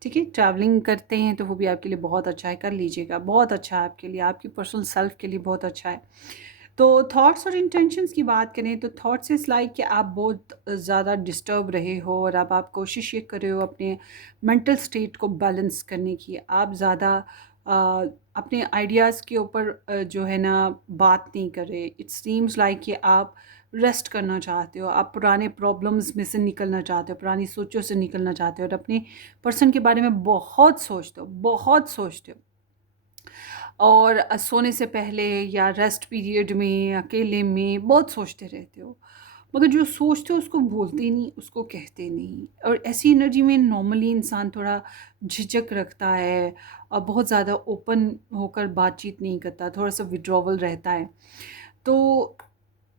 ठीक है, ट्रैवलिंग करते हैं तो वो भी आपके लिए बहुत अच्छा है, कर लीजिएगा, बहुत अच्छा है आपके लिए, आपकी पर्सनल सेल्फ के लिए बहुत अच्छा है। तो थॉट्स और इंटेंशंस की बात करें तो थॉट्स इज़ लाइक कि आप बहुत ज़्यादा डिस्टर्ब रहे हो, और अब आप कोशिश ये कर रहे हो अपने मेंटल स्टेट को बैलेंस करने की। आप ज़्यादा अपने आइडियाज़ के ऊपर जो है ना बात नहीं कर रहे। इट सीम्स लाइक कि आप रेस्ट करना चाहते हो, आप पुराने प्रॉब्लम्स में से निकलना चाहते हो, पुरानी सोचों से निकलना चाहते हो, और अपने पर्सन के बारे में बहुत सोचते हो, बहुत सोचते हो। और सोने से पहले या रेस्ट पीरियड में अकेले में बहुत सोचते रहते हो, मगर जो सोचते हो उसको बोलते नहीं, उसको कहते नहीं। और ऐसी एनर्जी में नॉर्मली इंसान थोड़ा झिझक रखता है, और बहुत ज़्यादा ओपन होकर बातचीत नहीं करता, थोड़ा सा विड्रॉवल रहता है। तो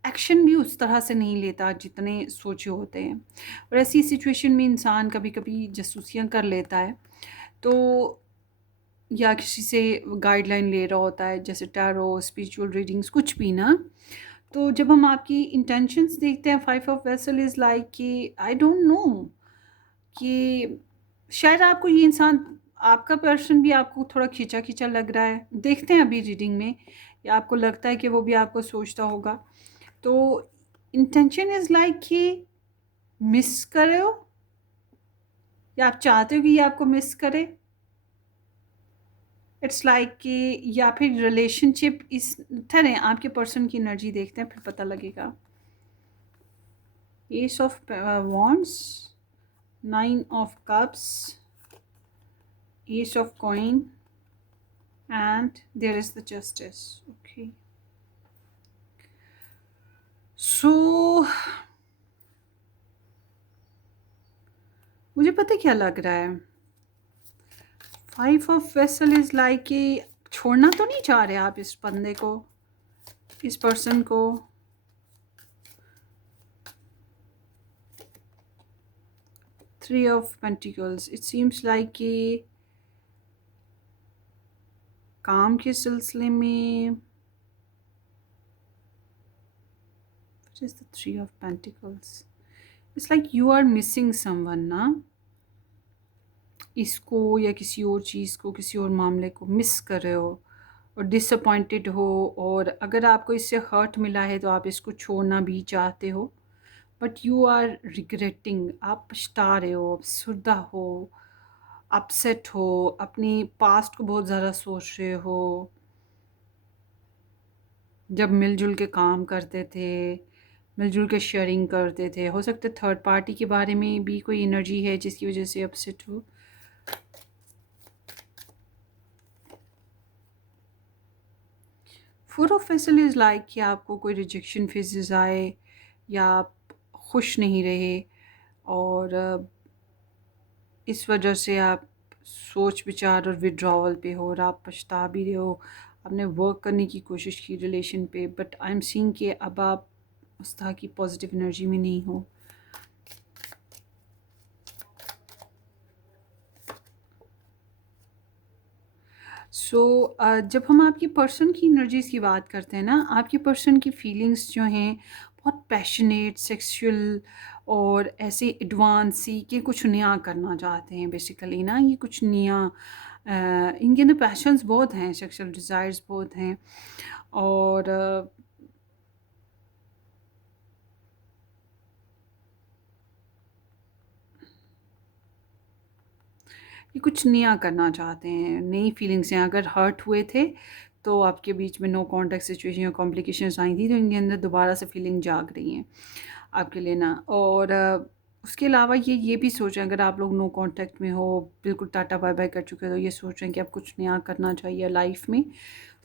एक्शन भी उस तरह से नहीं लेता जितने सोचे होते हैं, और ऐसी सिचुएशन में इंसान कभी कभी जासूसियाँ कर लेता है, तो या किसी से गाइडलाइन ले रहा होता है, जैसे टैरो, स्पिरिचुअल रीडिंग्स, कुछ भी ना। तो जब हम आपकी इंटेंशंस देखते हैं, five of vessel is like कि आई डोंट नो कि शायद आपको ये इंसान, आपका पर्सन भी आपको थोड़ा खींचा खींचा लग रहा है, देखते हैं अभी रीडिंग में, या आपको लगता है कि वो भी आपको सोचता होगा। तो इंटेंशन इज़ लाइक कि मिस करे हो, या आप चाहते हो कि ये आपको मिस करे। इट्स लाइक कि या फिर रिलेशनशिप इस तरह, आपके पर्सन की एनर्जी देखते हैं फिर पता लगेगा। Ace of wands, nine of cups, ace of coin, and there is the justice. Okay, so मुझे पता क्या लग रहा है, five of vessel is like कि छोड़ना तो नहीं चाह रहे आप इस बंदे को, इस पर्सन को। Three of pentacles, it seems like कि काम के सिलसिले में, what is the three of pentacles? It's like you are missing someone ना, इसको या किसी और चीज़ को, किसी और मामले को मिस कर रहे हो, और डिसअपॉइंटेड हो, और अगर आपको इससे हर्ट मिला है तो आप इसको छोड़ना भी चाहते हो, बट यू आर रिग्रेटिंग, आप पछता रहे हो, अफसरदा हो, अपसेट हो, अपनी पास्ट को बहुत ज़्यादा सोच रहे हो, जब मिलजुल के काम करते थे, मिलजुल के शेयरिंग करते थे। हो सकता है थर्ड पार्टी के बारे में भी कोई एनर्जी है जिसकी वजह से अपसेट हो। फोर ऑफ फेसल इज़ लाइक कि आपको कोई रिजेक्शन फेजेस आए, या आप खुश नहीं रहे, और इस वजह से आप सोच विचार और विड्रॉवल पे हो, और आप पछता भी रहे हो। आपने वर्क करने की कोशिश की रिलेशन पे, बट आई एम सीइंग कि अब आप उस तरह की पॉजिटिव एनर्जी में नहीं हो। सो जब हम आपकी पर्सन की एनर्जीज़ की बात करते हैं ना, आपके पर्सन की फीलिंग्स जो हैं बहुत पैशनेट, सेक्सुअल, और ऐसे एडवांस सी कि कुछ नया करना चाहते हैं बेसिकली ना, ये कुछ नया, इनके अंदर पैशंस बहुत हैं, सेक्सुअल डिज़ायर्स बहुत हैं, और ये कुछ नया करना चाहते हैं, नई फीलिंग्स हैं। अगर हर्ट हुए थे तो आपके बीच में नो कॉन्टैक्ट सिचुएशन या कॉम्प्लिकेशंस आई थी, तो इनके अंदर दोबारा से फीलिंग जाग रही हैं आपके लिए ना। और उसके अलावा ये भी सोचें, अगर आप लोग नो कॉन्टैक्ट में हो, बिल्कुल टाटा बाय बाय कर चुके हो, तो ये सोच रहे हैं कि अब कुछ नया करना चाहिए लाइफ में।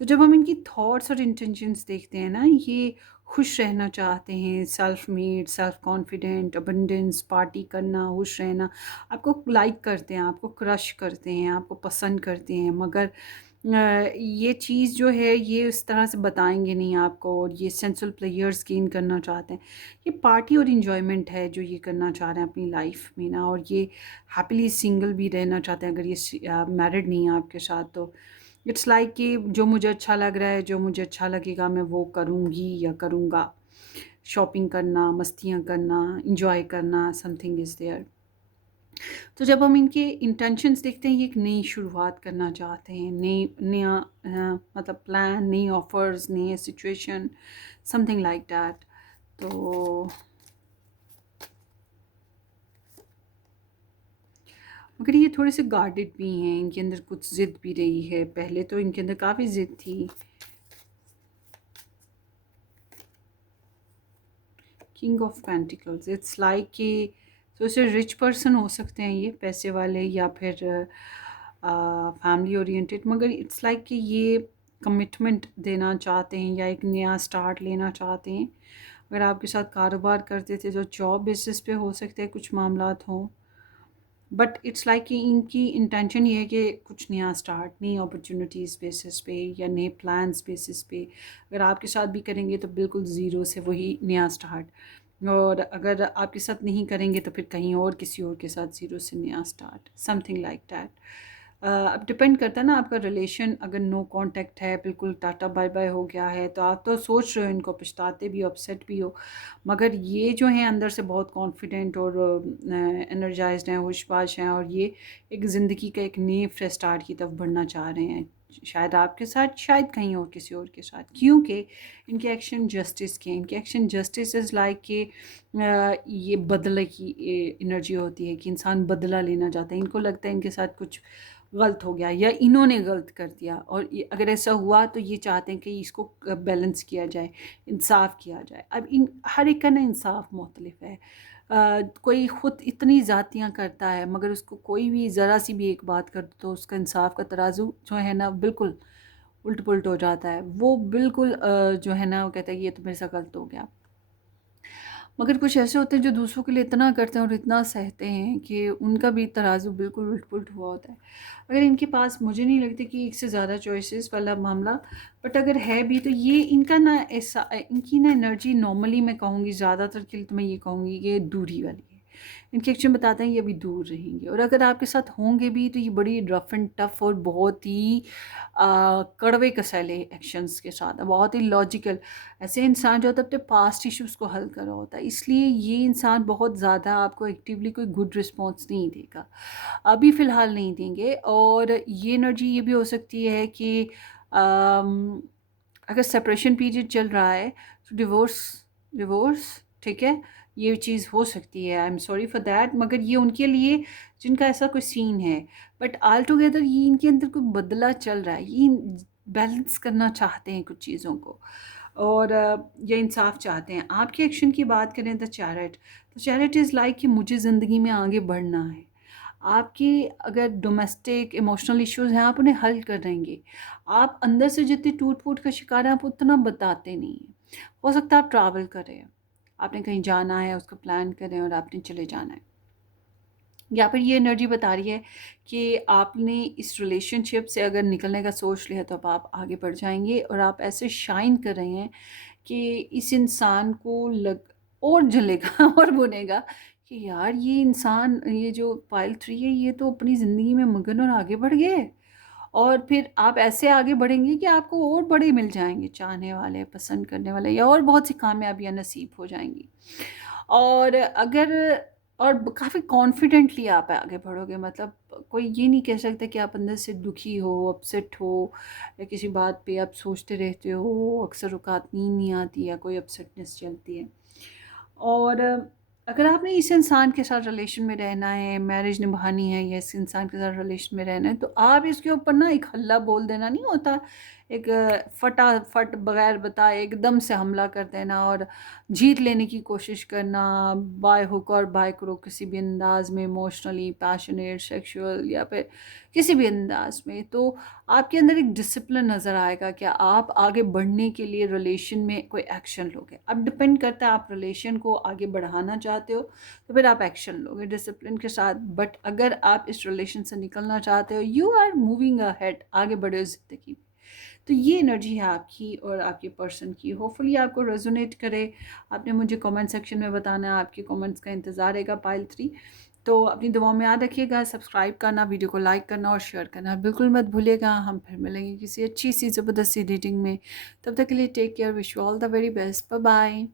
तो जब हम इनकी थॉट्स और इंटेंशंस देखते हैं ना, ये खुश रहना चाहते हैं, self made, self confident, abundance, party करना, खुश रहना, आपको लाइक करते हैं, आपको क्रश करते हैं, आपको पसंद करते हैं, मगर ये चीज़ जो है ये उस तरह से बताएंगे नहीं आपको, और ये सेंसुअल प्लेयर्स गेन करना चाहते हैं। ये पार्टी और इन्जॉयमेंट है जो ये करना चाह रहे हैं अपनी लाइफ में ना, और ये हैप्पीली सिंगल भी रहना चाहते हैं, अगर ये मैरिड नहीं है आपके साथ तो। इट्स लाइक कि जो मुझे अच्छा लग रहा है, जो मुझे अच्छा लगेगा, मैं वो करूँगी या करूँगा। शॉपिंग करना, मस्तियाँ करना, इंजॉय करना, समथिंग इज़ देयर। तो जब हम इनके इंटेंशंस देखते हैं, ये एक नई शुरुआत करना चाहते हैं, नया मतलब प्लान, नई ऑफर्स, नई सिचुएशन, समथिंग लाइक दैट। तो मगर ये थोड़े से गार्डेड भी हैं, इनके अंदर कुछ ज़िद भी रही है, पहले तो इनके अंदर काफ़ी ज़िद थी। King of pentacles, it's like कि तो इसे रिच पर्सन हो सकते हैं, ये पैसे वाले, या फिर फैमिली ओरिएंटेड, मगर इट्स लाइक कि ये कमिटमेंट देना चाहते हैं या एक नया स्टार्ट लेना चाहते हैं। अगर आपके साथ कारोबार करते थे तो जॉब बेसिस पे हो सकते हैं कुछ मामलात हों, बट इट्स लाइक कि इनकी इंटेंशन ये है कि कुछ नया स्टार्ट, नई अपॉर्चुनिटीज़ बेसिस पे या नए प्लान्स बेसिस पे। अगर आपके साथ भी करेंगे तो बिल्कुल ज़ीरो से वही नया स्टार्ट, और अगर आपके साथ नहीं करेंगे तो फिर कहीं और किसी और के साथ ज़ीरो से नया स्टार्ट, समथिंग लाइक दैट। अब डिपेंड करता है ना आपका रिलेशन, अगर नो कांटेक्ट है, बिल्कुल टाटा बाय बाय हो गया है, तो आप तो सोच रहे हो इनको, पछताते भी हो, अपसेट भी हो, मगर ये जो हैं अंदर से बहुत कॉन्फिडेंट और एनर्जाइज्ड हैं, होशबाज हैं, और ये एक ज़िंदगी का एक नए फ्रेश स्टार्ट की तरफ बढ़ना चाह रहे हैं, शायद आपके साथ, शायद कहीं और किसी और के साथ, क्योंकि इनके एक्शन जस्टिस के हैं। इनके एक्शन जस्टिस इज़ लाइक कि ये बदले की एनर्जी होती है, कि इंसान बदला लेना चाहता है। इनको लगता है इनके साथ कुछ गलत हो गया या इन्होंने गलत कर दिया, और अगर ऐसा हुआ तो ये चाहते हैं कि इसको बैलेंस किया जाए, इंसाफ किया जाए। अब इन हर एक का ना इंसाफ मुख्तलिफ है। कोई ख़ुद इतनी ज़्यादतियाँ करता है, मगर उसको कोई भी ज़रा सी भी एक बात कर दो तो उसका इंसाफ का तराजू जो है ना बिल्कुल उल्ट पुल्ट हो जाता है। वो बिल्कुल जो है ना वो कहता है कि ये तो मेरे साथ गलत हो गया। मगर कुछ ऐसे होते हैं जो दूसरों के लिए इतना करते हैं और इतना सहते हैं कि उनका भी तराजू बिल्कुल उलट-पुलट हुआ होता है। अगर इनके पास, मुझे नहीं लगता कि एक से ज़्यादा चॉइसेस वाला मामला, बट अगर है भी तो ये इनका ना ऐसा इनकी ना एनर्जी नॉर्मली मैं कहूँगी, ज़्यादातर के लिए तो मैं ये कहूँगी कि दूरी वाली है। इनके एक्शन बताते हैं ये अभी दूर रहेंगे, और अगर आपके साथ होंगे भी तो ये बड़ी रफ़ एंड टफ़ और बहुत ही कड़वे कसैले एक्शंस के साथ, बहुत ही लॉजिकल। ऐसे इंसान जो होता है अपने पास्ट इश्यूज़ को हल कर रहा होता है, इसलिए ये इंसान बहुत ज़्यादा आपको एक्टिवली कोई गुड रिस्पॉन्स नहीं देगा, अभी फ़िलहाल नहीं देंगे। और ये एनर्जी ये भी हो सकती है कि अगर सेपरेशन पीरियड चल रहा है तो डिवोर्स, डिवोर्स, ठीक है, ये चीज़ हो सकती है। I am sorry for that, मगर ये उनके लिए जिनका ऐसा कोई सीन है, बट ऑल टुगेदर ये इनके अंदर कोई बदला चल रहा है, ये बैलेंस करना चाहते हैं कुछ चीज़ों को, और ये इंसाफ चाहते हैं। आपके एक्शन की बात करें तो चैरिट इज़ लाइक कि मुझे ज़िंदगी में आगे बढ़ना है। आपकी अगर डोमेस्टिक इमोशनल इश्यूज़ हैं, आप उन्हें हल कर देंगे। आप अंदर से जितनी टूट-फूट का शिकार हैं, आप उतना बताते नहीं हैं। हो सकता है आप ट्रैवल करें, आपने कहीं जाना है, उसका प्लान करें और आपने चले जाना है। या फिर ये एनर्जी बता रही है कि आपने इस रिलेशनशिप से अगर निकलने का सोच लिया तो अब आप आगे बढ़ जाएँगे, और आप ऐसे शाइन कर रहे हैं कि इस इंसान को लग और जलेगा और भुनेगा कि यार ये इंसान, ये जो पाइल 3 है, ये तो अपनी ज़िंदगी में मगन और आगे बढ़ गए। और फिर आप ऐसे आगे बढ़ेंगे कि आपको और बड़े मिल जाएँगे चाहने वाले, पसंद करने वाले, या और बहुत सी कामयाबियाँ नसीब हो जाएँगी। और अगर और काफ़ी कॉन्फिडेंटली आप आगे बढ़ोगे, मतलब कोई ये नहीं कह सकता कि आप अंदर से दुखी हो, अपसेट हो, या किसी बात पे आप सोचते रहते हो, अक्सर औक़ात नींद नहीं आती या कोई अपसेटनेस चलती है। और अगर आपने इस इंसान के साथ रिलेशन में रहना है, मैरिज निभानी है, या इस इंसान के साथ रिलेशन में रहना है, तो आप इसके ऊपर ना एक हल्ला बोल देना नहीं होता, एक फटाफट बगैर बताए एकदम से हमला कर देना और जीत लेने की कोशिश करना, बाय हुक और बाय क्रोक, किसी भी अंदाज में, इमोशनली, पैशनेट, सेक्सुअल, या फिर किसी भी अंदाज में। तो आपके अंदर एक डिसिप्लिन नज़र आएगा कि आप आगे बढ़ने के लिए रिलेशन में कोई एक्शन लोगे। अब डिपेंड करता है आप रिलेशन को आगे बढ़ाना चाहते हो तो फिर आप एक्शन लोगे डिसिप्लिन के साथ, बट अगर आप इस रिलेशन से निकलना चाहते हो, यू आर मूविंग अहेड, आगे बढ़े हो ज़िंदगी में। तो ये एनर्जी है आपकी और आपके पर्सन की। होपफुली आपको रेजोनेट करे। आपने मुझे कमेंट सेक्शन में बताना है, आपके कमेंट्स का इंतज़ार रहेगा पाइल 3। तो अपनी दुआओं में याद रखिएगा, सब्सक्राइब करना, वीडियो को लाइक करना और शेयर करना बिल्कुल मत भूलिएगा। हम फिर मिलेंगे किसी अच्छी सी ज़बरदस्ती रीडिंग में। तब तक के लिए take care, wish you all the very best, bye bye.